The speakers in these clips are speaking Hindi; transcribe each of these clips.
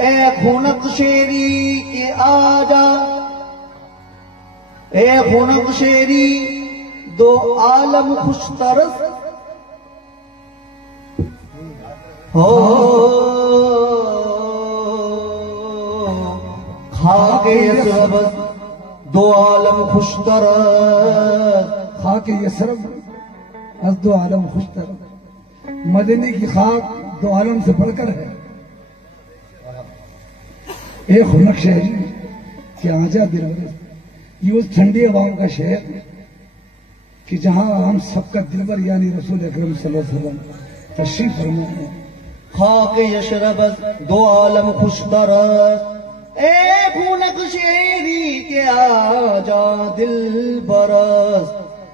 ए खुनक शेरी के आजा, ए खुनक शेरी दो आलम खुश तरस हो, खाके यसरब दो आलम खुश तरस, खाके यसरब अस दो आलम खुश तरस। मदीने की खाक दो आलम से बढ़कर है। एक खुनक शहरी कि आजा दिलबर, ये उस ठंडी हवाओं का शहर कि जहां हम सबका दिलबर यानी रसूल अकरम सल्लल्लाहु अलैहि वसल्लम तशरीफ फरमा है। खाके यशरब दो आलम खुश तरस, ए खुनक शेरी के आजा दिल बरस,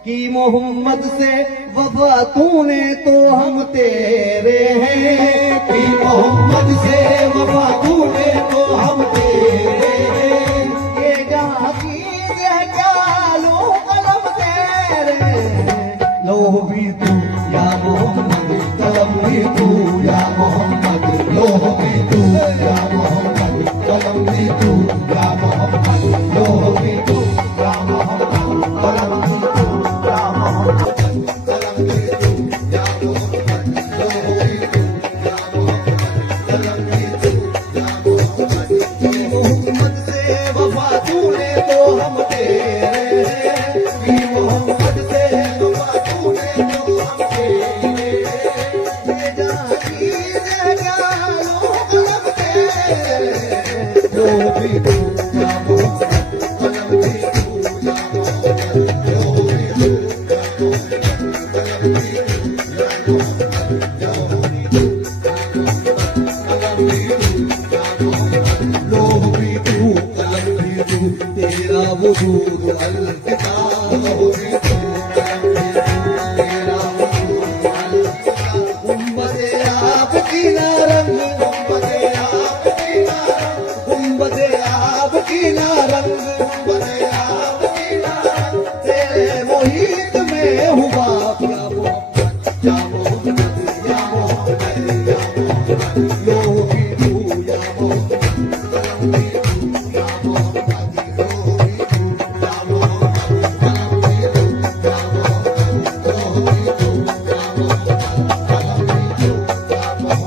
कि मोहम्मद से वफा तूने तो हम तेरे हैं, कि मोहम्मद से वफा तूने तो हम तेरे हैं। ये जहां की क्या लो कलम तेरे, लो भी तू या मोहम्मद, कलम भी तू या मोहम्मद, लो भी तू या मोहम्मद, कलम भी तू या मोहम्मद, लो भी तू या मोहम्मद, कलम भी तू या मोहम्मद, कलम भी तू या मोहम्मद, लो भी तू या मोहम्मद, कलम भी तू या मोहम्मद। मोहम्मद से वफा तूने तो हम तेरे हैं, कि मोहम्मद से वफा तूने तो हम तेरे हैं। ये जहां की जगह लो कलम तेरे, लो भी तू या मोहम्मद, कलम भी तू या मोहम्मद, लो भी तू या मोहम्मद, कलम भी तू या मोहम्मद, लो भी तू कलम भी तू या मोहम्मद, लो भी तू कलम भी तू, तेरा वजूद अल-किताब, लो भी तू कलम भी तू, तेरा वजूद अल-किताब। गुंबदे आपकी ना रंग, गुंबदे आपकी ना रंग, गुंबदे आपकी ना रंग, गुंबदे आपकी ना रंग, तेरे मोहित में हुआ क्या मोहम्मद, या मोहम्मद, या मोहम्मद, या मोहम्मद, लो भी तू या मोहम्मद, कलम भी तू या मोहम्मद, लो भी तू या मोहम्मद, कलम भी तू या मोहम्मद, लो भी तू या मोहम्मद, कलम भी तू या मोहम्मद।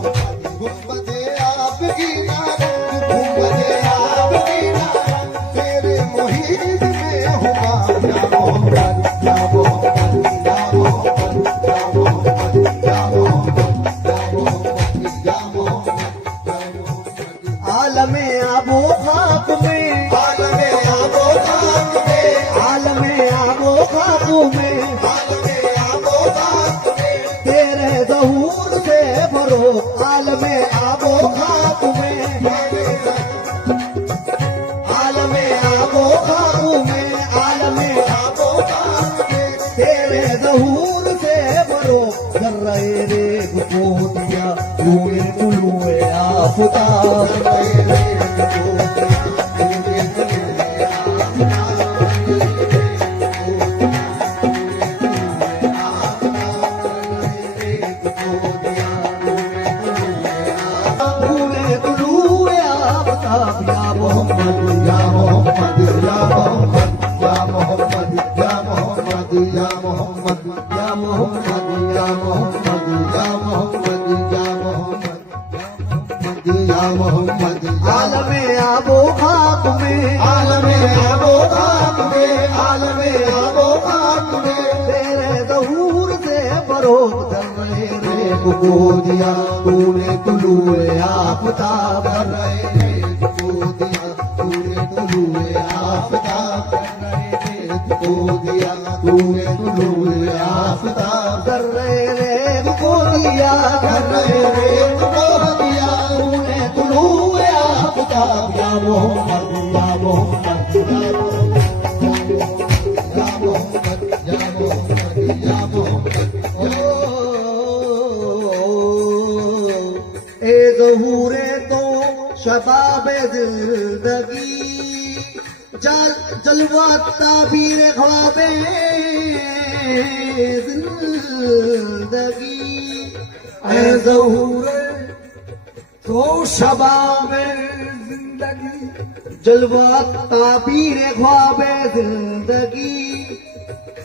गुंबदे आपकी ना रंग, गुंबदे आपकी ना रंग, तेरे मोहित में हुआ या मोहम्मद, या मोहम्मद, या मोहम्मद, या मोहम्मद, या मोहम्मद, या मोहम्मद, या मोहम्मद, या मोहम्मद। आलमे आबो खाक में, आलमे आबो खाक में, आलमे आबो खाक में, आलमे आबो खाक में, तेरे ज़हूर से भरो आलमे आबो खाक में, आलमे आबो खाक में, आलमे आबो खाक में, तेरे ज़हूर से भरो जर्रे रेग को दिया तूने तुलुए आफताब, जर्रे रेग को दिया तूने तुलुए आफताब, तूने तुलुए आफताब, या मोहम्मद, या मोहम्मद, या मोहम्मद, या मोहम्मद, या मोहम्मद, या मोहम्मद, या मोहम्मद, या मोहम्मद, या मोहम्मद, या मोहम्मद, या मोहम्मद। आलमे आबो खाक में, आलमे आबो खाक में, आलमे आबो खाक में, तेरे ज़हूर से भरो जर्रे रेग को दिया तूने तुलुए आफताब, जर्रे रेग को दिया तूने तुलुए आफताब, जर्रे रेग को दिया तूने तुलुए आफताब, जर्रे रेग को दिया, जर्रे रेग को दिया तूने तुलुए आफताब, या मोहम्मद, या मोहम्मद, या मोहम्मद, या मोहम्मद, या मोहम्मद, या मोहम्मद। ए ज़हूरे तो शबाबे जिंदगी, जलवा ताबीर ख्वाबे जिंदगी, ए ज़हूरे तो शबाबे जलवा ताबीर ख्वाबे जिंदगी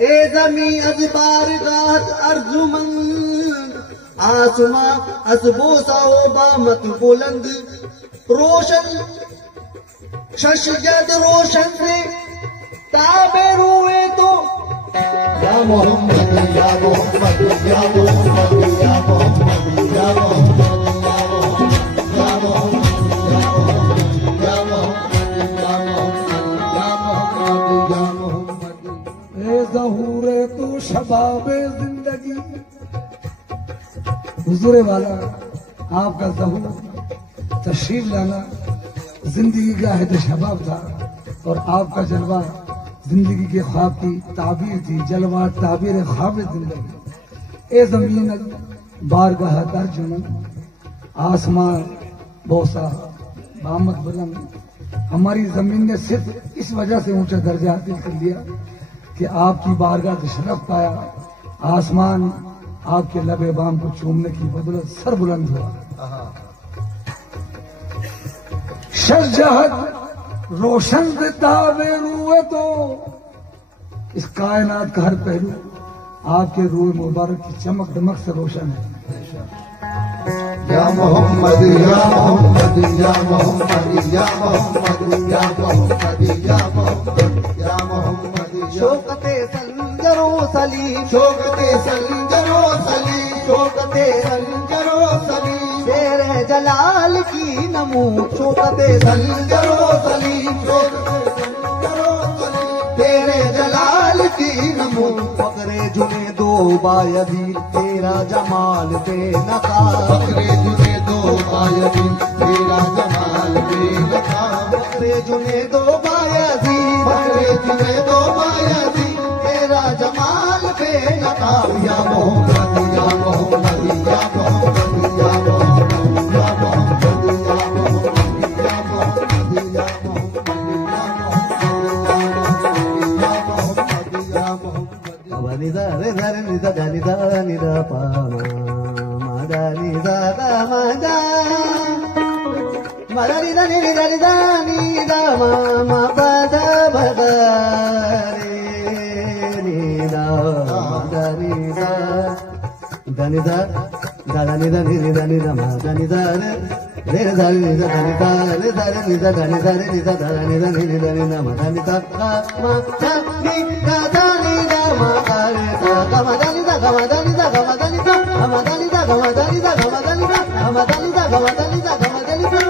ए जमी अजबार गात अर्जुमंद आसमा असबो साओबा मत बुलंद रोशन शशजद रोशन से ताबे रुए तो या मोहम्मद या मोहम्मद या मोहम्मद या मोहम्मद या मोहम्मद या मोहम्मद या मोहम्मद ए ज़हूरे तू शबाबे जिंदगी। हुजूर वाला आपका ज़हूर तशरीफ लाना जिंदगी का अहद शबाब था और आपका जलवा जिंदगी के ख्वाब की ताबीर थी। जलवा ताबीर ख्वाब जिंदगी। ए जमीन बारगाह तर्जुमन आसमान बोसा बामत बुलंद। हमारी जमीन ने सिर्फ इस वजह से ऊंचा दर्जा हासिल कर लिया कि आपकी बारगाह से शरफ पाया। आसमान आपके लबे बाम को चूमने की बदौलत सर बुलंद हुआ। शजहत रोशन तावे रूए तो इस कायनात का हर पहलू आपके रूए मुबारक की चमक दमक से रोशन है। या मोहम्मद या मोहम्मद या मोहम्मद या मोहम्मद या मोहम्मद या मोहम्मद या मोहम्मद शोकते संजरो सलीम शोकते संजरो सलीम शोकते संजरो सलीम तेरे जलाल की नमो शोकते संजरो सलीम शोकते संजरो सलीम तेरे जलाल की नमो फकरे जुने दो बायदी तेरा जमाल बेनकाब फकरे जुने दो बायदी तेरा जमाल बेनकाब फकरे जुने दो बायदी फकरे जुने दो बायदी तेरा जमाल बेनकाब या मोहम्मद या मोहम्मद या मोहम्मद या मोहम्मद या मोहम्मद या मोहम्मद या मोहम्मद या मोहम्मद या मोहम्मद वनिदा रे रे निदा निदा निदा पा मा निदा दा मा निदा निदा निदा निदा मा पा दा भ रे निदा दा निदा दा निदा दा निदा निदा निदा मा दा निदा रे दा निदा दा निदा रे दा निदा दा निदा रे निदा दा निदा निदा निदा मा दा निदा मा दा निदा दा निदा मा रे दा गा दा निदा गा दा निदा गा दा निदा गा दा निदा गा दा निदा गा दा निदा गा दा निदा गा दा निदा गा दा निदा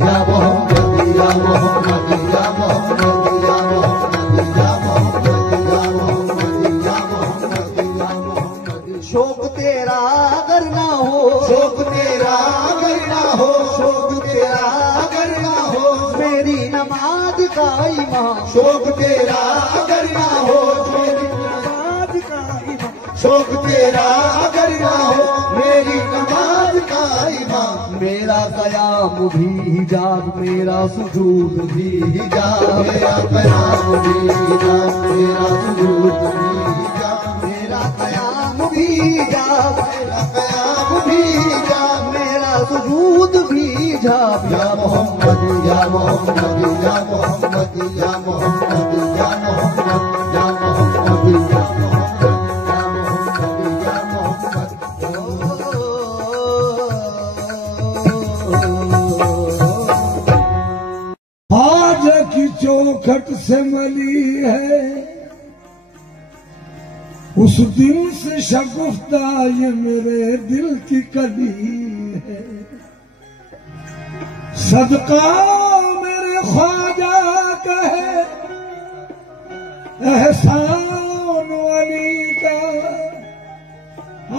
या मोहम्मद या मोहम्मद या मोहम्मद या मोहम्मद या मोहम्मद या मोहम्मद या मोहम्मद या मोहम्मद शौक तेरा अगर ना हो शौक तेरा अगर ना हो शौक तेरा अगर ना हो मेरी नमाज का ईमान शौक तेरा अगर ना हो मेरी नमाज का ईमान शौक तेरा अगर ना हो मेरी नमाज का ईमान मेरा कयाम भी हिजाब मेरा सुजूद भी हिजाब मेरा कयाम भी हिजाब मेरा सुजूद भी हिजाब मेरा कयाम भी हिजाब मेरा कयाम भी हिजाब मेरा सुजूद भी हिजाब या मोहम्मद या मोहम्मद या मोहम्मद या मोहम्मद या मोहम्मद या मोहम्मद या चौखट से मली है उस दिन से शगुफ्ता ये मेरे दिल की कली है। सदका मेरे ख्वाजा का है एहसान अली का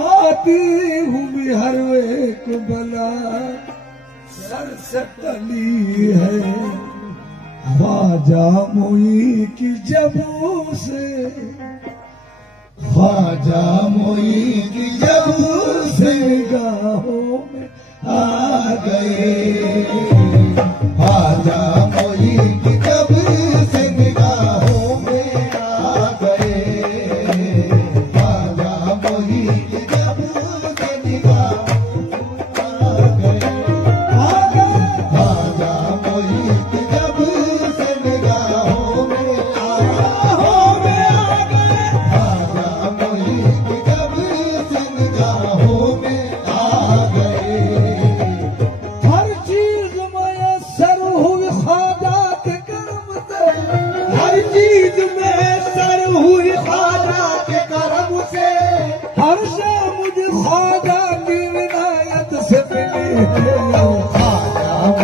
आती हूँ भी हर एक बला सर से टली है। ख्वाजा मोई की जबों से ख्वाजा मोई की जबों से निगाहों में आ गए। ख्वाजा मोई की जबों से निगाहों में आ गए। ख्वाजा मोई की जबों से निगाहों में आ गए। ख्वाजा मोई की जबों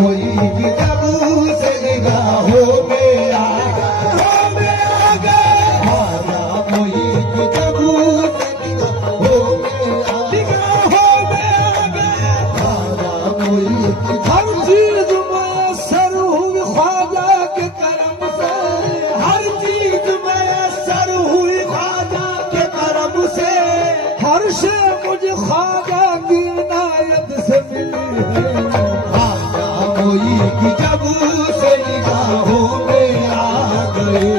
मोई की जब से निगाहों में आ गए, ख्वाजा मोई की जब से निगाहों में आ गए, ख्वाजा मोई की हर चीज मयसर हुई ख्वाजा के करम से, हर चीज मयसर हुई ख्वाजा के करम से, हर शे मुझे ख्वाजा की इनायत से मिली है। ख्वाजा मोई की जब से निगाहों में आ गए,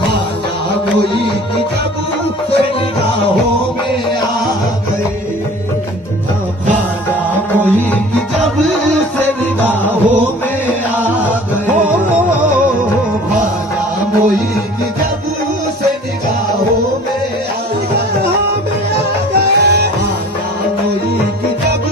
ख्वाजा मोई की जब से निगाहों में आ गए, ख्वाजा मोई की जब से निगाहों में आ गए, ख्वाजा मोई की जब से निगाहों में आ गए, ख्वाजा मोई की जब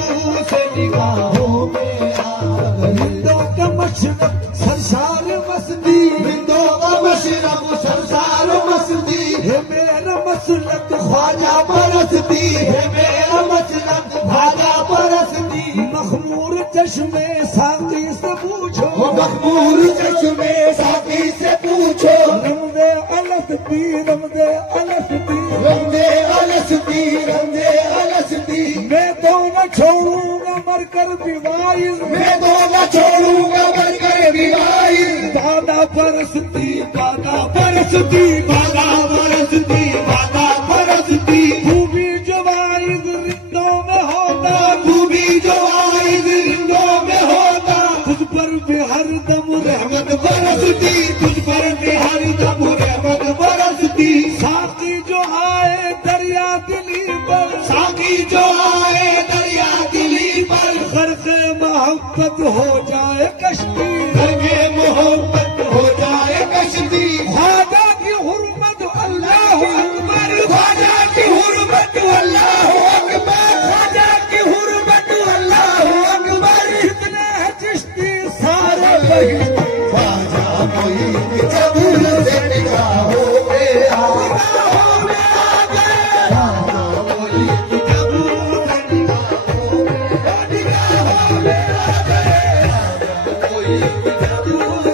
से निगाहों में आ गए। हिंदों का मशरक सरसार मस्ती, बिंदो का मशरब सरसार मस्ती, है मेरा मसलक ख्वाजा परस्ती है मेरा मसलक, ख्वाजा परस्ती। मखमूर चश्मे साकी से पूछो, वो मखमूर चश्मे साकी से पूछो, रमदे अलस पी, रमदे अलस पी, रंदे अलसती रंदे अलसती। मैं तो न छोड़ूंगा मरकर विवाहित, मैं तो न छोड़ूंगा बनकर विवाही, दादा परस्ती, दादा परस्ती बादा परस्ती बादा परस्ती। तू भी जो वाइज रिंदों में होता, तू भी जो आई जिंदों में होता, तुझ पर भी हरदम रहमत रहमत बरसती, तुझ पर भी हर दम रहमत बरसती। साकी जो आए दरिया दिली पर, साकी जो आए दरिया दिली पर, गर्क़े मोहब्बत हो जाए कश्ती, करके मोहब्बत हो जाए कश्ती। ख्वाजा की हुर्मत अल्लाह अकबर, ख्वाजा की हुर्मत अल्लाह अकबर, ख्वाजा की हुर्मत अल्लाह अकबर। जितने हैं चिश्ती सारे बहिश्ती, ख्वाजा मोई की जब से निगाहों में आ गए, ख्वाजा मोई की जब से निगाहों में आ गए, ख्वाजा मोई की जब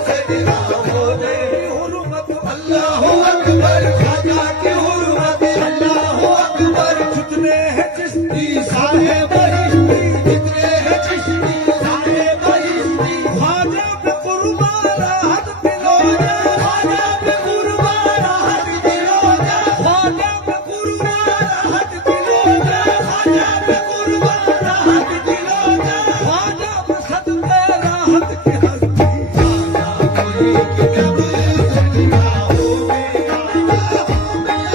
से निगाहों में। हुर्मत अल्लाह अकबर, ख्वाजा की हुर्मत अल्लाह अकबर। जितने हैं चिश्ती सारे बरिश्ती, जितने हैं चिश्ती सारे बरिश्ती। ख्वाजा पे कुर्बान राहत दिलो जा, ख्वाजा पे कुर्बान राहत दिलो जा, ख्वाजा पे कुर्बान राहत दिलो जा, ख्वाजा पे कुर्बान राहत दिलो जा। ख्वाजा पे सदके राहत की हस्ती, ख्वाजा मोई की जब से निगाहों में आ गए,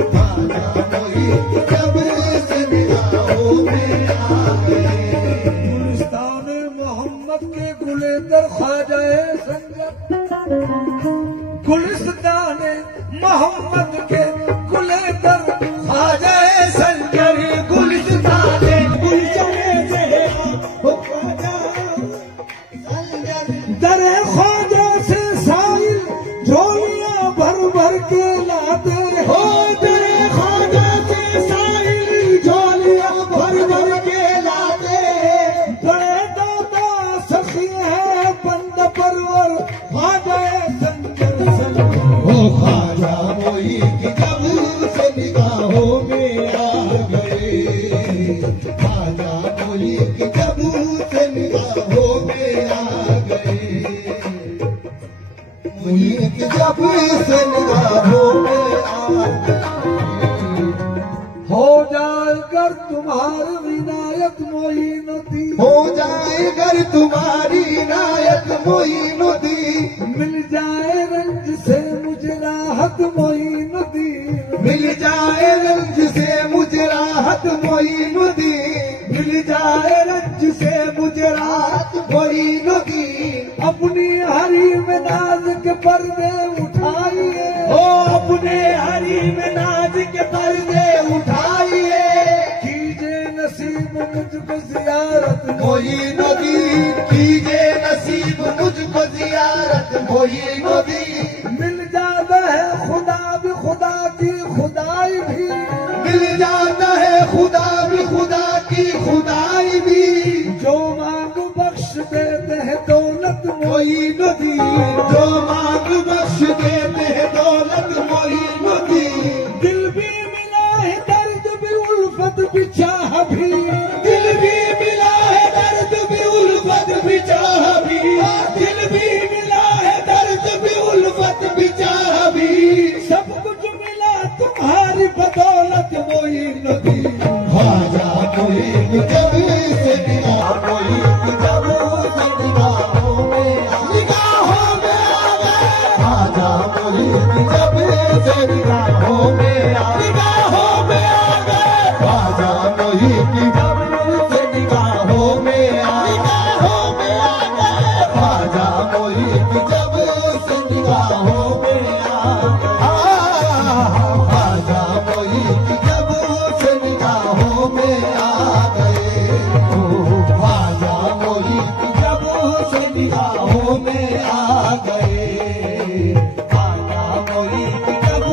ख्वाजा मोई की जब से निगाहों में आ गए, गुलिस्तान मोहम्मद के गुलेदर ख्वाजाए संगत, गुलिस्तान मोहम्मद के गुलेदर ख्वाजाए संगर, गुलिस्ताने गुलशने से हो ख्वाजा संजर। दरे ख्वाजा से साइल झोलियां भर भर के लाते हो तेरे ख्वाजा से साहिल झोलियां भर भर के लाते, बड़े दादा सखी है बंद परवर ख्वाजाए संगर संगर। हो ख्वाजा मोई की जब से निगाहों में आ गए, ख्वाजा मोई की जब से निगाहों में आ गए, मोई की जब से निगाहों में आ गए। हो जाए कर तुम्हारी विनायक मोइनुद्दीन, हो जाए घर तुम्हारी नायक मोइनुद्दीन, मिल जाए रंज से मुझे राहत मोइनुद्दीन, मिल जाए रंज से मुझे राहत मोइनुद्दीन, मिल जाए रंज से मुझे राहत मोइनुद्दीन। अपनी हरी में नाज के पर्दे उठाइए, ओ अपने हरीम नाज के पर्दे उठाइए, कीजिए नसीब मुझको जियारत मोइनुद्दीन कीजिए नसीब मुझको जियारत मोइनुद्दीन। मिल जाता है खुदा भी खुदा की खुदाई भी, मिल जाता है खुदा भी खुदा की खुदाई भी, जो मांग बख्श देते हैं दौलत मोइनुद्दीन जो मांग बख्श देते हैं दौलत मोइनुद्दीन। दिल भी मिला है दर्द भी उल्फत भी चाह भी, दिल भी मिला है दर्द भी उल्फत भी चाह भी, दिल भी मिला है दर्द भी उल्फत भी चाह भी, सब कुछ मिला तुम्हारी बदौलत मोइनुद्दीन। ख्वाजा मोइन जब से निगाहों में निगाहों में आ गए, ख्वाजा मोइन जब से निगाहों में निगाहों में आ गए, ख्वाजा मोइन जब से निगाहों में निगाहों में आ गए, ख्वाजा मोइन जब से निगाहों में ख्वाजा मोइन जब से निगाहों में आ गए, ख्वाजा मोइन जब से निगाहों में आ गए, ख्वाजा मोइन जब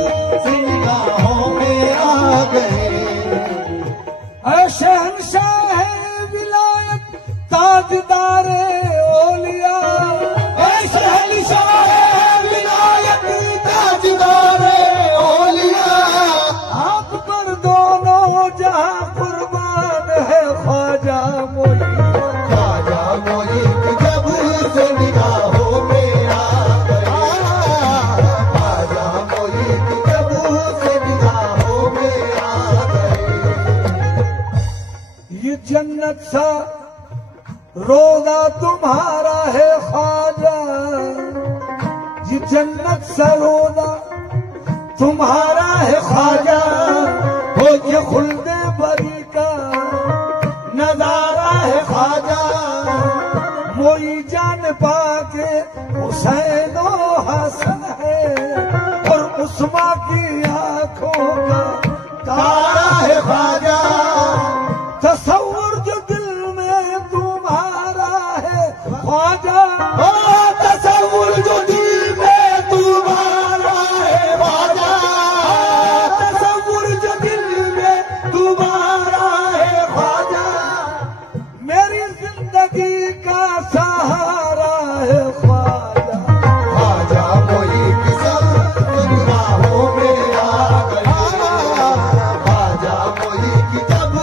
से निगाहों में आ गए। शहंशाह है विलायत ताजदार ओलिया, शहंशाह है विलायत ताजदार औलिया, आप पर दोनों जहां कुर्बान है ख्वाजा मोइन। ख्वाजा मोइन जब से निगाहों में आ गए, ख्वाजा मोइन जब से निगाहों में आ गए। ये जन्नत सा रोजा तुम्हारा है ख्वाजा, ये जन्नत सा रोजा तुम्हारा है ख्वाजा, हो ये खुल्दे बरी का नजारा है ख्वाजा। मोई जान पाके हुसैन और हसन है, और उस्मा की आंखों का तारा है ख्वाजा। तसव्वुर जो दिल में तुम्हारा है ख्वाजा, ओ तसव्वुर जो दिल में तुम्हारा है ख्वाजा, तसव्वुर जो दिल में तुम्हारा है ख्वाजा, मेरी जिंदगी का सहारा है ख्वाजा। ख्वाजा मोइन जब से निगाहों में आ गए, ख्वाजा मोइन जब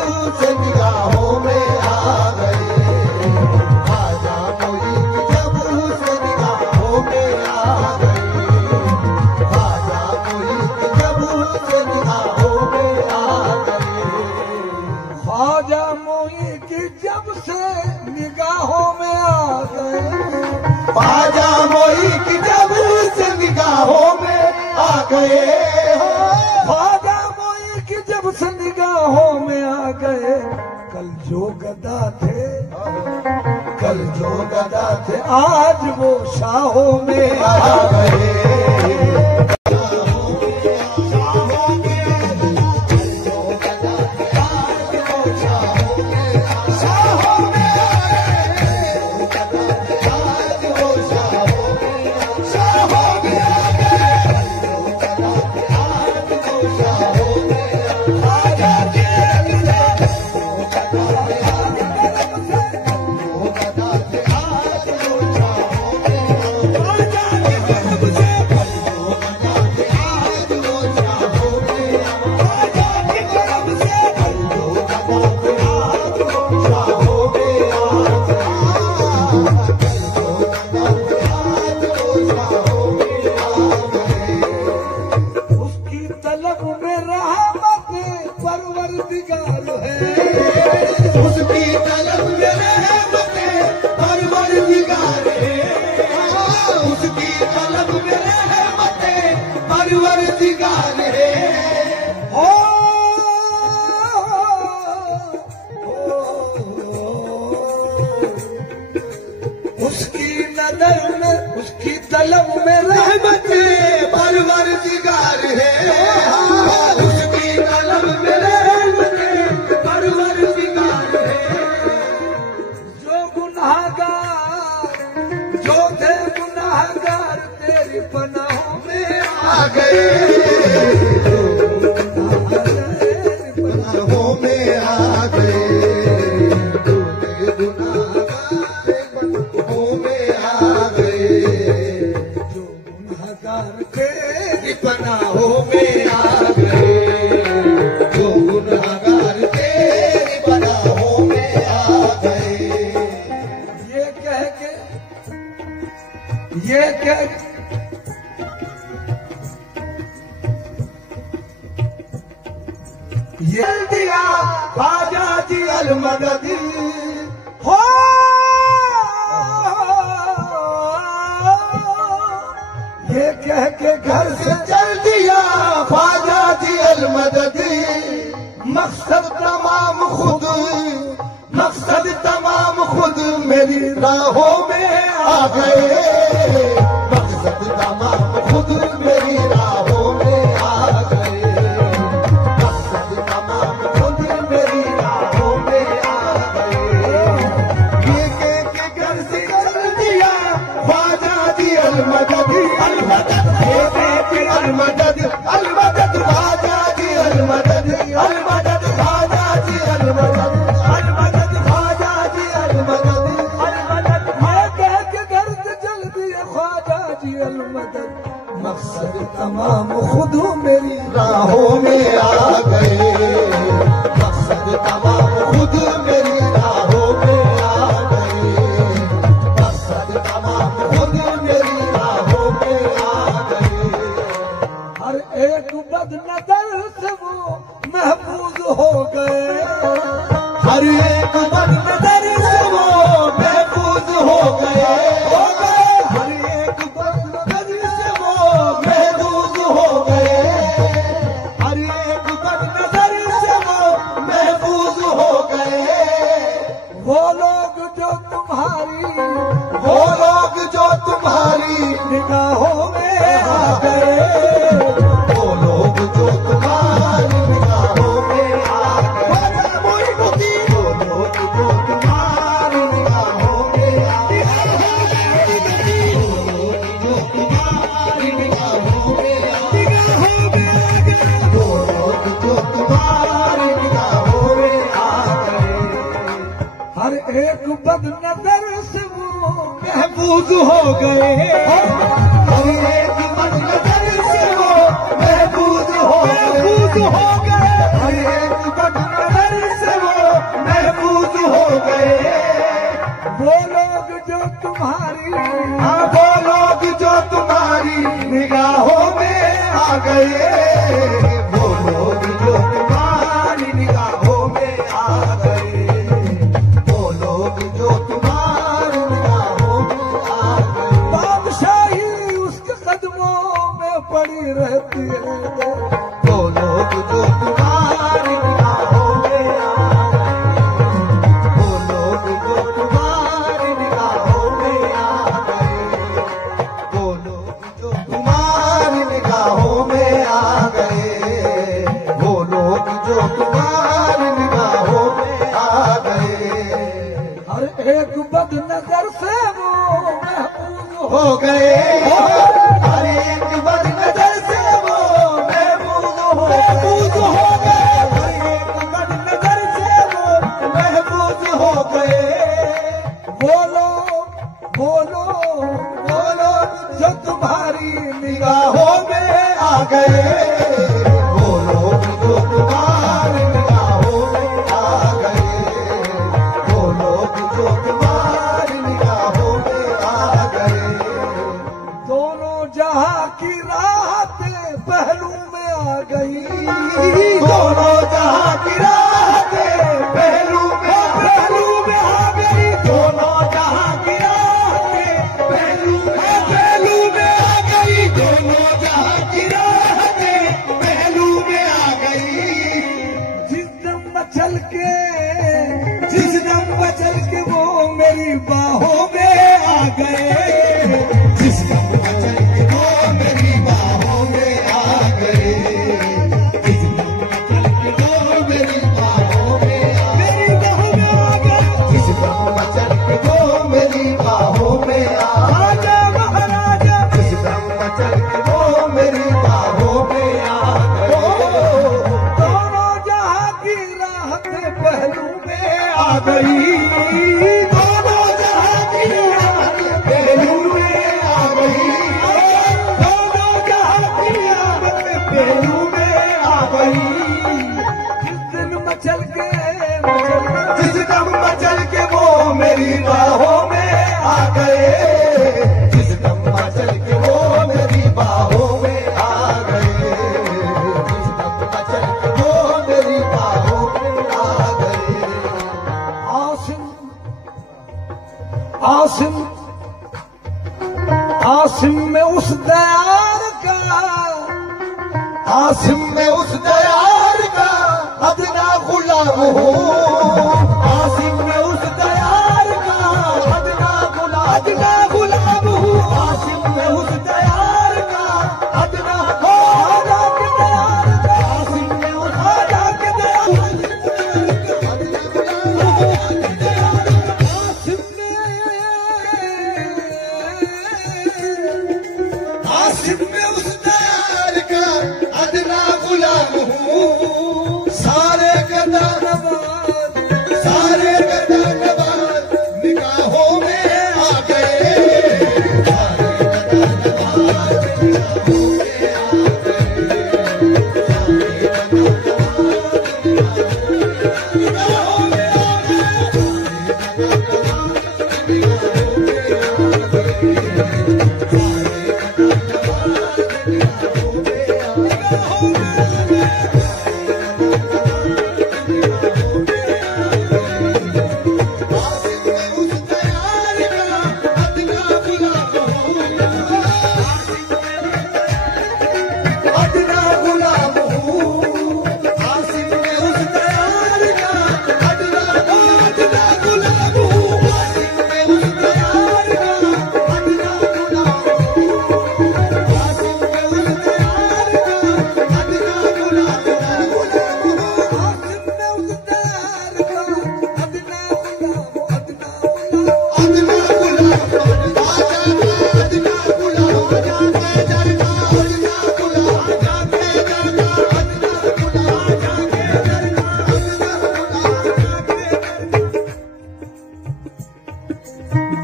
से निगाहों में आ गए, ख्वाजा मोइन जब से निगाहों में आ गए, ख्वाजा मोइन जब से निगाहों में आ गए। ख्वाजा मोई की जब से निगाहों में आ गए, ख्वाजा मोइन जब से निगाहों में आ गए, ख्वाजा मोई की जब से निगाहों में आ गए। कल जो गदा थे, कल जो गदा थे, आज वो शाहों में आ गए। उसकी नजर में, उसकी तलब में रहमत परवरदिगार है, उसकी कलम में रहमते परवरदिगार है। जो गुनाहगार जो थे गुनाहगार तेरी पनाहों में आ गए, पनाहों में आ गए, पनाहों में आ गए, जो गुनाहगार तेरी पनाहों में आ गए, जो गुनाहगार तेरी पनाहों में आ गए। ये कह के ये कह ये दिया ख्वाजा जी अलमदद हो ये कह के घर से चल दिया ख्वाजा जी अलमदद। मकसद तमाम खुद, मकसद तमाम खुद मेरी राहों में आ गए, मकसद तमाम खुद मेरी राहों में आ गए, मकसद तमाम खुद मेरी राहों में आ गए। ये कह के घर से चल दिया ख्वाजा जी अलमदद, अलमदद ये कह के अलमदद, अलमदद ख्वाजा जी अलमदद, अलमदद ख्वाजा जी अलमदद, अलमदद ख्वाजा जी अलमदद, अलमदद ये कह के घर से चल दिए ख्वाजा जी अलमदद। मकसद तमाम खुद मेरी राहों में आ गए, मकसद तमाम खुद मेरी राहों में आ गए, मकसद तमाम खुद मेरी राहों में आ गए। हर एक बदनजर से वो महफूज हो गए, हर एक बदनजर से वो महफूज हो गए, हर एक बदनजर से वो महफूज हो गए, हर एक बदनजर से वो महफूज हो गए। वो लोग जो तुम्हारी वो लोग जो तुम्हारी निगाहों में आ गए, वो लोग जो तुम्हारी निगाहों में आ गए, वो लोग जो तुम्हारी निगाहों में आ गए, वो लोग जो तुम्हारी निगाहों में आ गए, वो लोग जो तुम्हारी निगाहों में आ गए। हर एक बदनजर से वो महफूज हो गए, हर एक बदनजर से वो महफूज हो गए, हर एक बदनजर से वो महफूज हो गए। वो लोग जो तुम्हारी हाँ वो लोग जो तुम्हारी निगाहों में आ गए, वो लोग जो तुम्हारी निगाहों में आ गए, वो लोग जो तुम्हारी निगाहों में आ गए। बादशाही उसके कदमों में पड़ी रहती है, वो लोग जो तुम्हारी निगाहों में आ गए, वो लोग जो तुम्हारी निगाहों में आ गए, वो लोग जो तुम्हारी निगाहों में आ गए, वो लोग जो तुम्हारी निगाहों में आ गए। हर एक बदनजर से वो महफूज हो गए, हर एक बदनजर से वो महफूज हो गए, हर एक बदनजर से वो महफूज हो गए। वो लोग जो तुम्हारी निगाहों में आ गए, वो लोग जो तुम्हारी निगाहों में आ गए, वो लोग जो तुम्हारी निगाहों में आ गए। दोनों जहां की राहतें पहलू में आ गई, दोनों जहां की राहतें पहलू में आ गई, दोनों जहां की राहतें पहलू में आ गई, दोनों जहां की राहतें पहलू में आ गई। जिस दिन मचल के जिस दम मचल के वो मेरी बाहों में आ गए। जिस दम मचल के वो मेरी बाहों में आ गए। जिस दम मचल के वो मेरी बाहों में आ गए। आसिम आसिम आसिम में उस दयार का, आसिम में उस दयार का अदना गुलाम हूँ। आसिम में उस दयार का अदना गुलाम हूँ। आसिम में उस दयार का अदना आजा के दयार का, आसिम में उस आजा के दयार आसिम में उस दयार का अदना गुलाम हूँ। सारे गदा नवाज निगाहों में आ गए। सारे गदा नवाज निगाहों में आ गए। निगाहों में आ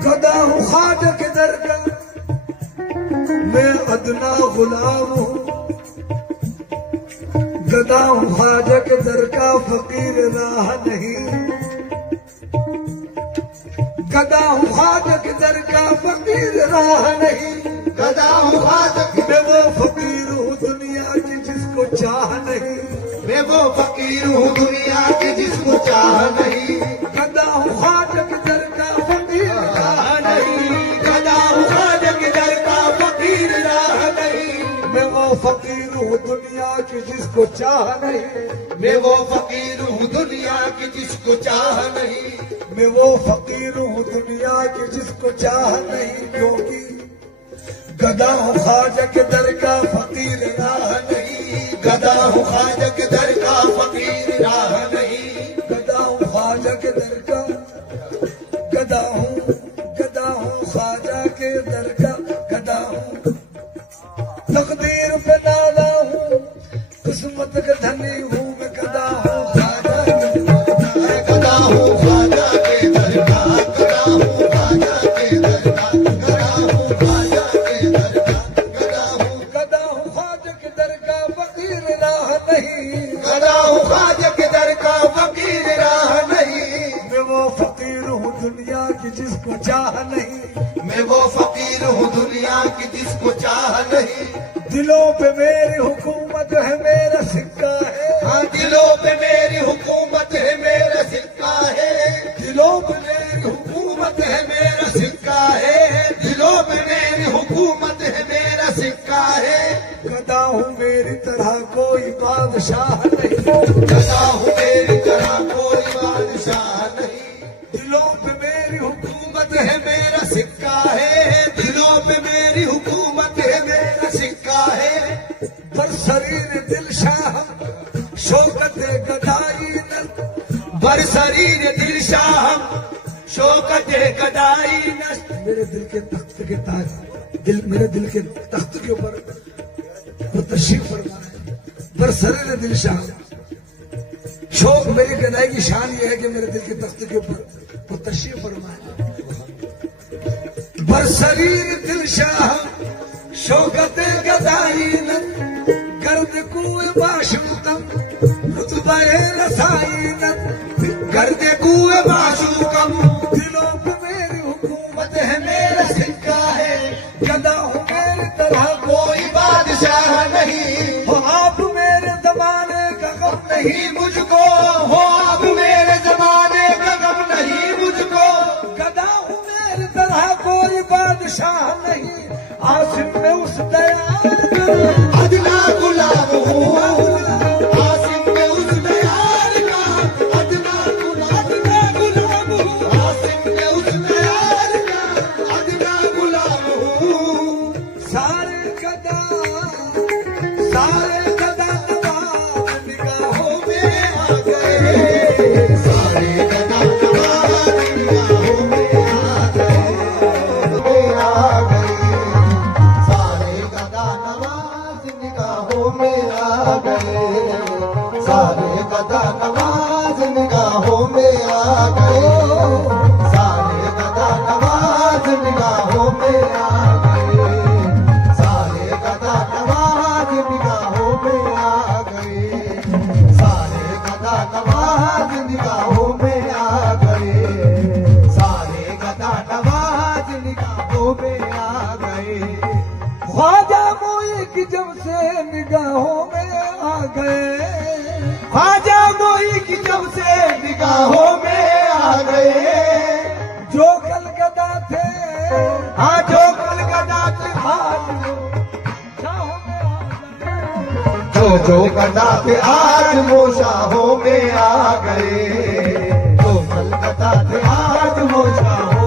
गदा हूँ ख्वाजा के दर का, मैं अदना गुलाम हूँ। गदा हूँ ख्वाजा के दर का, फकीर राह नहीं। गदा हूँ ख्वाजा के दर का, फकीर राह नहीं। गदा हूँ खादक मैं वो फकीर हूँ दुनिया की जिसको चाह नहीं। मैं वो फकीर हूँ दुनिया की जिसको चाह नहीं। गदा हूँ ख्वाजा के दर का, फकीर राह नहीं। गदा हूँ खादक दर का फकीर राह नहीं। मैं वो फकीर हूँ दुनिया की जिसको चाह नहीं। मैं वो फकीर हूँ दुनिया की जिसको चाह नहीं। मैं वो फकीर हूँ दुनिया की जिसको चाह नहीं। क्योंकि गदा हूँ ख्वाजा के दर का, फकीर राह नहीं। गदा हूँ ख्वाजा के दर का फकीर राह नहीं। गदा हूँ ख्वाजा के दर का, गदा हूँ ख्वाजा के दर का, गदा हूँ तकदीर पे नादा हूँ, किस्मत का धनी हूँ मैं। गदा हूँ ख्वाजा गदा हूँ ख्वाजा के दर का। गदा हूँ ख्वाजा के दर का। गदा हूँ ख्वाजा के दर का। गदा हूँ ख्वाजा के दर का, फकीर राह नहीं। गदा हूँ ख्वाजा के दर का फकीर राह नहीं। मैं वो फकीर हूँ दुनिया की जिसको चाह नहीं। मैं वो फकीर हूँ दुनिया की जिसको चाह नहीं। दिलों पे मेरी हुकूमत है, मेरा सिक्का है। हाँ दिलों पे मेरी हुकूमत है, मेरा सिक्का है। दिलों पे मेरी हुकूमत है, मेरा सिक्का है। दिलों पे मेरी हुकूमत है, मेरा सिक्का है। गदा हूँ मेरी तरह कोई बादशाह नहीं। गदा हूँ मेरी तरह कोई बादशाह नहीं। दिलों पे मेरी हुकूमत है, मेरा सिक्का है। दिलों पे मेरी हुकूमत है, मेरा सिक्का है। पर शरीर दिल शाह शौकत गदाई न। बर शरीर दिल शाह शौकत गदाई नस्त। मेरे दिल के तख्त के ताज, मेरे दिल के तख्त के ऊपर वो तशरीफ फरमाए। पर शरीर दिल शाह शौक, मेरी गदाई की शान ये है कि मेरे दिल के तख्त के ऊपर वो तशरीफ फरमाए। पर शरीर दिल शाह शौकत गदाई न, गर्द पे रसाई कर दे कुए माशूकम दिलों पे मेरी हुकूमत है मेरा सिक्का है गदा हूँ मेरी तरह कोई बादशाह नहीं हो आप मेरे जमाने का गम नहीं मुझको हो आप मेरे जमाने का गम नहीं मुझको गदा हूँ मेरी तरह कोई बादशाह नहीं आसिम में उस दयाल अदना गुलाम हूँ आसिम में उस दयाल का अदना गुलाम हूँ आसिम में उस दयाल का अदना गुलाम हूँ सारे गदा नवाज निगाहों में आ गए सारे गदा नवाज निगाहों में आ गए सारे गदा नवाज निगाहों में आ गए सारे गदा नवाज निगाहों में आ गए सारे गदा नवाज निगाहों में आ गए सारे गदा नवाज निगाहों में आ गए सारे गदा नवाज निगाहों में आ गए ख्वाजा मोई की जब से निगाहों में आ गए ख्वाजा मोई की जब से निगाहों में आ गए जो कल गदा थे हाँ जो कल गदा थे आज शाहों में आ गए जो गदा थे आज वो शाहों में आ गए जो कल गदा थे आज वो शाहों